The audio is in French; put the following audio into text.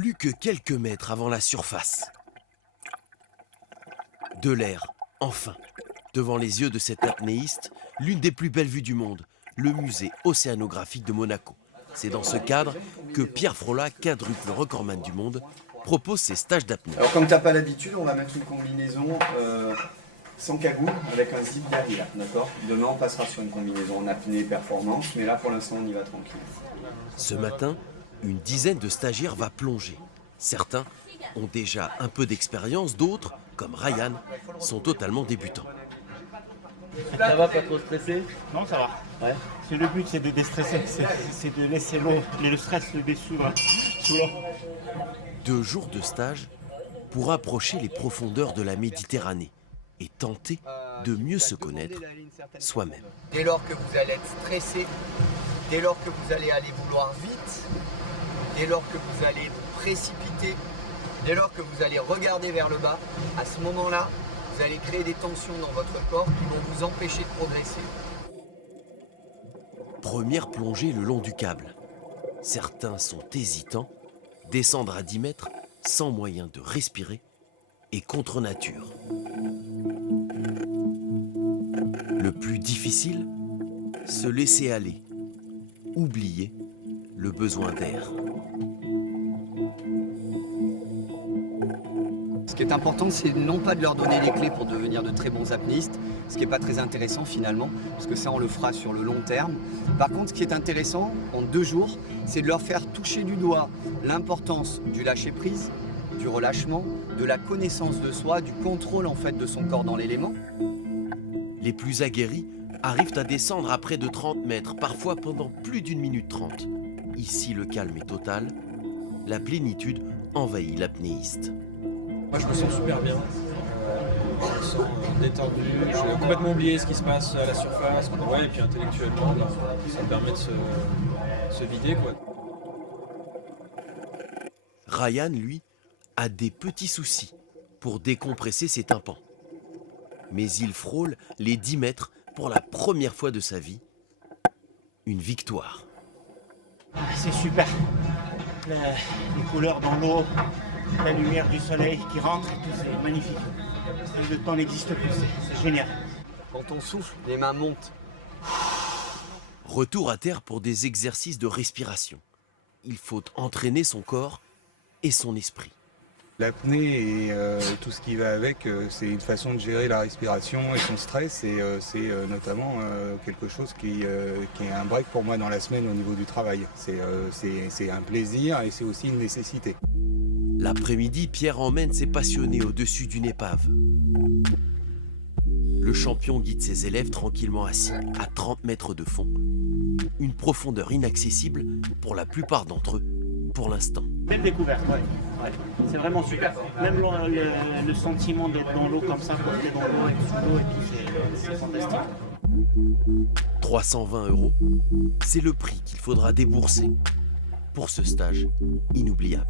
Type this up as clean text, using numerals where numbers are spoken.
Plus que quelques mètres avant la surface. De l'air, enfin, devant les yeux de cet apnéiste, l'une des plus belles vues du monde, le musée océanographique de Monaco. C'est dans ce cadre que Pierre Frolat, quadruple recordman du monde, propose ses stages d'apnée. Alors comme tu n'as pas l'habitude, on va mettre une combinaison sans cagoule avec un zip derrière, d'accord? Demain on passera sur une combinaison en apnée performance, mais là pour l'instant on y va tranquille. Ce matin, une dizaine de stagiaires va plonger. Certains ont déjà un peu d'expérience, d'autres, comme Ryan, sont totalement débutants. Ça va, pas trop stressé? Non, ça va. Ouais. Le but, c'est de déstresser, c'est de laisser l'eau, le stress le descendre sous l'eau. 2 jours de stage pour approcher les profondeurs de la Méditerranée et tenter de mieux se connaître soi-même. Dès lors que vous allez être stressé, dès lors que vous allez aller vouloir vite, dès lors que vous allez vous précipiter, dès lors que vous allez regarder vers le bas, à ce moment-là, vous allez créer des tensions dans votre corps qui vont vous empêcher de progresser. Première plongée le long du câble. Certains sont hésitants. Descendre à 10 mètres sans moyen de respirer et contre nature. Le plus difficile, se laisser aller, oublier le besoin d'air. Ce qui est important, c'est non pas de leur donner les clés pour devenir de très bons apnéistes, ce qui n'est pas très intéressant finalement, parce que ça on le fera sur le long terme. Par contre, ce qui est intéressant, en 2 jours, c'est de leur faire toucher du doigt l'importance du lâcher-prise, du relâchement, de la connaissance de soi, du contrôle en fait de son corps dans l'élément. Les plus aguerris arrivent à descendre à près de 30 mètres, parfois pendant plus d'1 minute 30. Ici, le calme est total. La plénitude envahit l'apnéiste. Moi je me sens super bien, je me sens détendu, j'ai complètement oublié ce qui se passe à la surface, ouais, et puis intellectuellement bah, ça me permet de se vider quoi. Ryan, lui, a des petits soucis pour décompresser ses tympans. Mais il frôle les 10 mètres pour la première fois de sa vie. Une victoire. C'est super. Les couleurs dans l'eau, la lumière du soleil qui rentre, et tout, c'est magnifique. Le temps n'existe plus, c'est génial. Quand on souffle, les mains montent. Retour à terre pour des exercices de respiration. Il faut entraîner son corps et son esprit. L'apnée et tout ce qui va avec, c'est une façon de gérer la respiration et son stress. Et c'est notamment quelque chose qui est un break pour moi dans la semaine au niveau du travail. C'est un plaisir et c'est aussi une nécessité. L'après-midi, Pierre emmène ses passionnés au-dessus d'une épave. Le champion guide ses élèves tranquillement assis à 30 mètres de fond. Une profondeur inaccessible pour la plupart d'entre eux, pour l'instant. Belle découverte, ouais. C'est vraiment super. Même le sentiment d'être dans l'eau comme ça, porté dans l'eau et sous l'eau et tout, c'est fantastique. 320 €, c'est le prix qu'il faudra débourser pour ce stage inoubliable.